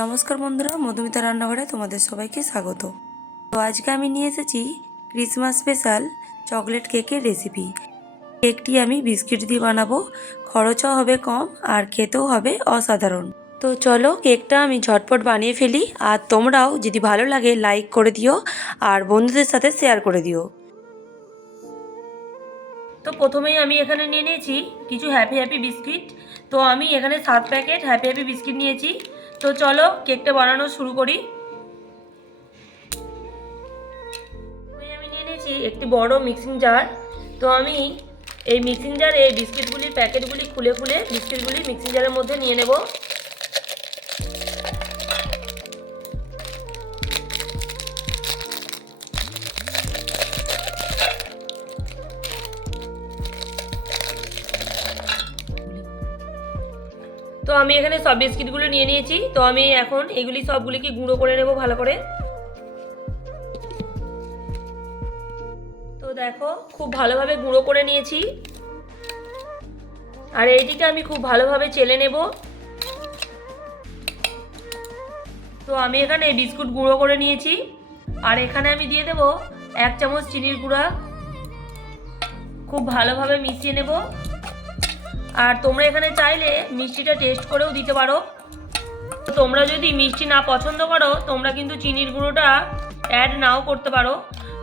নমস্কার বন্ধুরা, মধুমিতা রান্নাঘরে তোমাদের সবাইকে স্বাগত। তো আজকে আমি নিয়ে এসেছি ক্রিসমাস স্পেশাল চকলেট কেকের রেসিপি। কেকটি আমি বিস্কিট দিয়ে বানাবো, খরচও হবে কম আর খেতেও হবে অসাধারণ। তো চলো কেকটা আমি ঝটপট বানিয়ে ফেলি, আর তোমরাও যদি ভালো লাগে লাইক করে দিও আর বন্ধুদের সাথে শেয়ার করে দিও। তো প্রথমেই আমি এখানে নিয়ে নিয়েছি কিছু হ্যাপি হ্যাপি বিস্কিট। তো আমি এখানে 7 প্যাকেট হ্যাপি হ্যাপি বিস্কিট নিয়েছি। তো চলো কেকটা বানানো শুরু করি। আমি নিয়ে নিয়েছি একটি বড় মিক্সিং জার। তো আমি এই মিক্সিং জারে এই বিস্কিটগুলির প্যাকেটগুলি খুলে খুলে বিস্কিটগুলি মিক্সিং জারের মধ্যে নিয়ে নেব। তো আমি এখানে সব বিস্কিটগুলো নিয়ে নিয়েছি। তো আমি এখন এগুলি সবগুলিকে গুঁড়ো করে নেব ভালো করে। তো দেখো খুব ভালোভাবে গুঁড়ো করে নিয়েছি, আর এইদিকে আমি খুব ভালোভাবে চেলে নেব। তো আমি এখানে বিস্কুট গুঁড়ো করে নিয়েছি, আর এখানে আমি দিয়ে দেব 1 চামচ চিনির গুঁড়া। খুব ভালোভাবে মিশিয়ে নেব। আর তোমরা এখানে চাইলে মিষ্টিটা টেস্ট করেও দিতে পারো। তো তোমরা যদি মিষ্টি না পছন্দ করো তোমরা কিন্তু চিনির গুঁড়োটা অ্যাড নাও করতে পারো।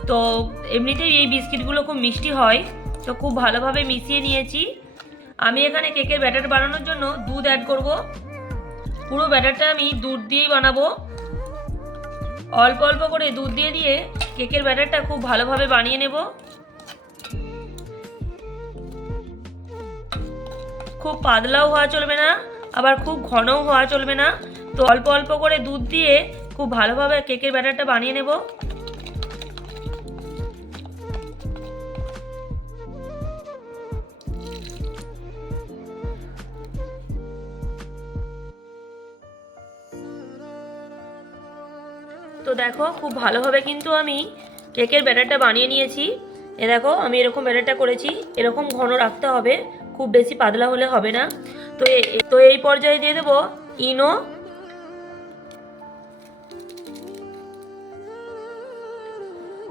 তো এমনিতেই এই বিস্কিটগুলো খুব মিষ্টি হয়। তো খুব ভালোভাবে মিশিয়ে নিয়েছি। আমি এখানে কেকের ব্যাটার বানানোর জন্য দুধ অ্যাড করব। পুরো ব্যাটারটা আমি দুধ দিয়েই বানাবো। অল্প অল্প করে দুধ দিয়ে দিয়ে কেকের ব্যাটারটা খুব ভালোভাবে বানিয়ে নেব। খুব পাতলাও হওয়া চলবে না, আবার খুব ঘনও হওয়া চলবে না। তো অল্প অল্প করে দুধ দিয়ে খুব ভালোভাবে কেকের ব্যাটারটা বানিয়ে নেব। তো দেখো খুব ভালোভাবে কিন্তু আমি কেকের ব্যাটারটা বানিয়ে নিয়েছি। এ দেখো আমি এরকম ব্যাটারটা করেছি। এরকম ঘন রাখতে হবে, খুব বেশি পাতলা হলে হবে না। তো এই পর্যায়ে দিয়ে দেবো ইনো।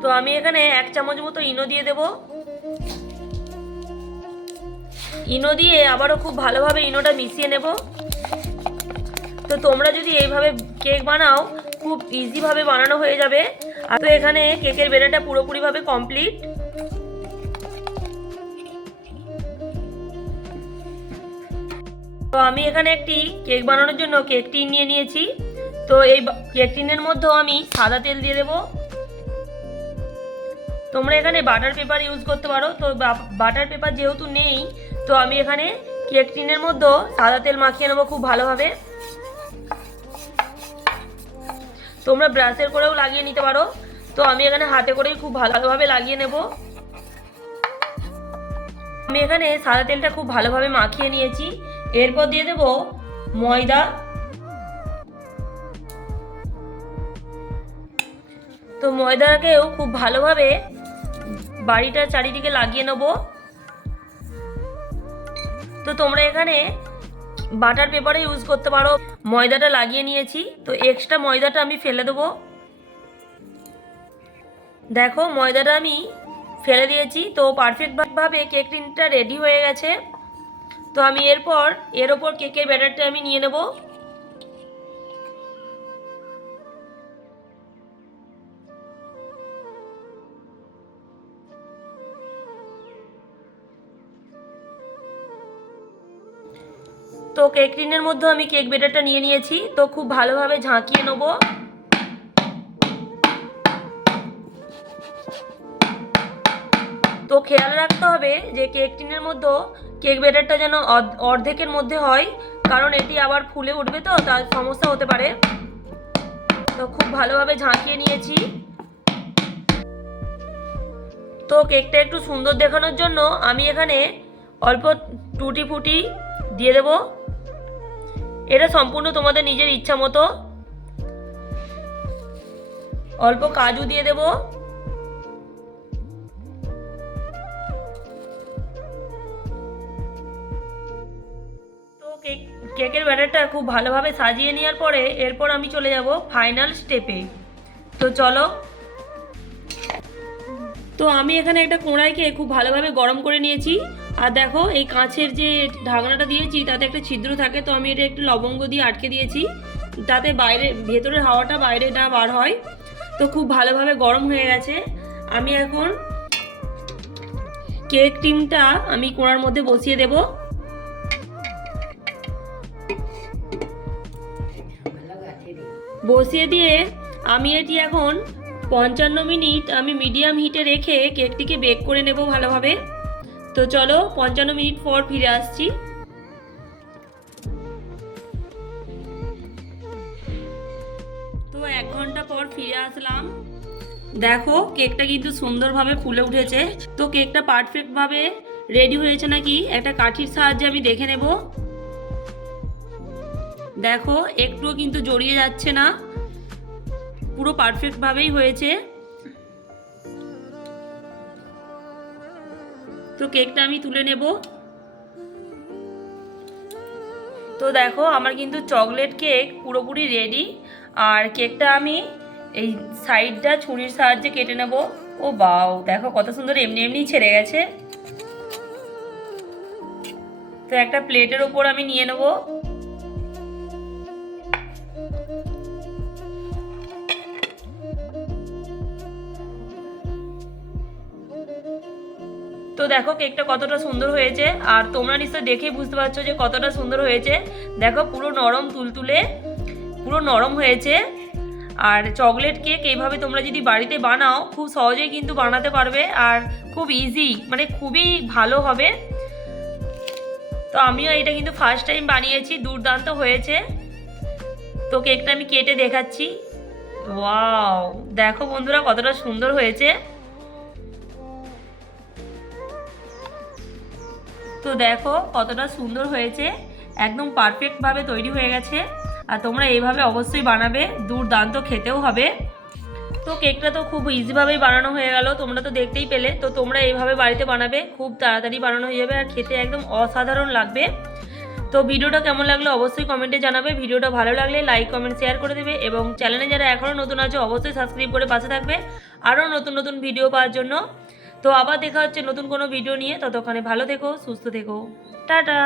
তো আমি এখানে 1 চামচ মতো ইনো দিয়ে দেব। ইনো দিয়ে আবারও খুব ভালোভাবে ইনোটা মিশিয়ে নেব। তো তোমরা যদি এইভাবে কেক বানাও খুব ইজিভাবে বানানো হয়ে যাবে। আর তো এখানে কেকের ব্যাটারটা পুরোপুরিভাবে কমপ্লিট। তো আমি এখানে একটি কেক বানানোর জন্য কেক টিন নিয়ে নিয়েছি। তো এই কেক টিনের মধ্যেও আমি সাদা তেল দিয়ে দেব। তোমরা এখানে বাটার পেপার ইউজ করতে পারো। তো বাটার পেপার যেহেতু নেই, তো আমি এখানে কেক টিনের মধ্যেও সাদা তেল মাখিয়ে নেবো খুব ভালোভাবে। তোমরা ব্রাশের করেও লাগিয়ে নিতে পারো। তো আমি এখানে হাতে করেই খুব ভালোভাবে লাগিয়ে নেব। আমি এখানে সাদা তেলটা খুব ভালোভাবে মাখিয়ে নিয়েছি। এরপর দিয়ে দেব ময়দা। তো ময়দাকেও খুব ভালোভাবে বাড়িটার চারিদিকে লাগিয়ে নেব। তো তোমরা এখানে বাটার পেপারে ইউজ করতে পারো। ময়দাটা লাগিয়ে নিয়েছি, তো এক্সট্রা ময়দাটা আমি ফেলে দেবো। দেখো ময়দাটা আমি ফেলে দিয়েছি। তো পারফেক্টভাবে কেক টিনটা রেডি হয়ে গেছে। তো আমি এর ওপর কেকের ব্যাটারটা আমি নিয়ে নেব। তো কেক টিনের মধ্যে আমি কেক ব্যাটারটা নিয়ে নিয়েছি। তো খুব ভালোভাবে ঝাঁকিয়ে নেব। তো খেয়াল রাখতে হবে যে কেক টিনের মধ্যে কেক ব্যাটারটা যেন অর্ধেকের মধ্যে হয়, কারণ এটি আবার ফুলে উঠবে, তো তার সমস্যা হতে পারে। তো খুব ভালোভাবে ঝাঁকিয়ে নিয়েছি। তো কেকটা একটু সুন্দর দেখানোর জন্য আমি এখানে অল্প টুটি ফুটি দিয়ে দেব। এটা সম্পূর্ণ তোমাদের নিজের ইচ্ছা মতো। অল্প কাজু দিয়ে দেব। তো কেকের ব্যাটারটা খুব ভালোভাবে সাজিয়ে নেওয়ার পরে এরপর আমি চলে যাব ফাইনাল স্টেপে। তো চলো। তো আমি এখানে একটা কড়াইকে খুব ভালোভাবে গরম করে নিয়েছি। আর দেখো এই কাঁচের যে ঢাকনাটা দিয়েছি তাতে একটা ছিদ্র থাকে, তো আমি এটা একটু লবঙ্গ দিয়ে আটকে দিয়েছি তাতে ভেতরের হাওয়াটা বাইরে না বার হয়। তো খুব ভালোভাবে গরম হয়ে গেছে। আমি এখন কেক টিনটা আমি কড়ার মধ্যে বসিয়ে দেব। বসিয়ে দিয়ে আমি এটি এখন 55 মিনিট আমি মিডিয়াম হিটে রেখে কেকটিকে বেক করে নেব ভালোভাবে। তো চলো 55 মিনিট পর ফিরে আসছি। তো 1 ঘন্টা পর ফিরে আসলাম। দেখো কেকটা কিন্তু সুন্দরভাবে ফুলে উঠেছে। তো কেকটা পারফেক্টভাবে রেডি হয়েছে নাকি একটা কাঠির সাহায্যে আমি দেখে নেব। দেখো একটুও কিন্তু জড়িয়ে যাচ্ছে না, পুরো পারফেক্টভাবেই হয়েছে। তো কেকটা আমি তুলে নেব। তো দেখো আমার কিন্তু চকলেট কেক পুরোপুরি রেডি। আর কেকটা আমি এই সাইডটা ছুরির সাহায্যে কেটে নেব। ও বাও, দেখো কত সুন্দর এমনি এমনি ছেড়ে গেছে। তো একটা প্লেটের ওপর আমি নিয়ে নেব। তো দেখো কেকটা কতটা সুন্দর হয়েছে, আর তোমরা নিশ্চয়ই দেখেই বুঝতে পারছো যে কতটা সুন্দর হয়েছে। দেখো পুরো নরম তুলতুলে, পুরো নরম হয়েছে। আর চকলেট কেক এইভাবে তোমরা যদি বাড়িতে বানাও খুব সহজেই কিন্তু বানাতে পারবে, আর খুব ইজি, মানে খুবই ভালো হবে। তো আমিও এটা কিন্তু ফার্স্ট টাইম বানিয়েছি, দুর্দান্ত হয়েছে। তো কেকটা আমি কেটে দেখাচ্ছি। ওয়াও, দেখো বন্ধুরা কতটা সুন্দর হয়েছে। তো দেখো কতটা সুন্দর হয়েছে, একদম পারফেক্টভাবে তৈরি হয়ে গেছে। আর তোমরা এইভাবে অবশ্যই বানাবে, দুর্দান্ত খেতেও হবে। তো কেকটা তো খুব ইজিভাবেই বানানো হয়ে গেল, তোমরা তো দেখতেই পেলে। তো তোমরা এইভাবে বাড়িতে বানাবে, খুব তাড়াতাড়ি বানানো হয়ে যাবে আর খেতে একদম অসাধারণ লাগবে। তো ভিডিওটা কেমন লাগলো অবশ্যই কমেন্টে জানাবে। ভিডিওটা ভালো লাগলে লাইক কমেন্ট শেয়ার করে দেবে, এবং চ্যানেলে যারা এখনও নতুন আছে অবশ্যই সাবস্ক্রাইব করে পাশে থাকবে আরও নতুন নতুন ভিডিও পাওয়ার জন্য। তো আবার দেখা হচ্ছে নতুন কোনো ভিডিও নিয়ে। ততক্ষণে ভালো থেকো, সুস্থ থেকো, টাটা।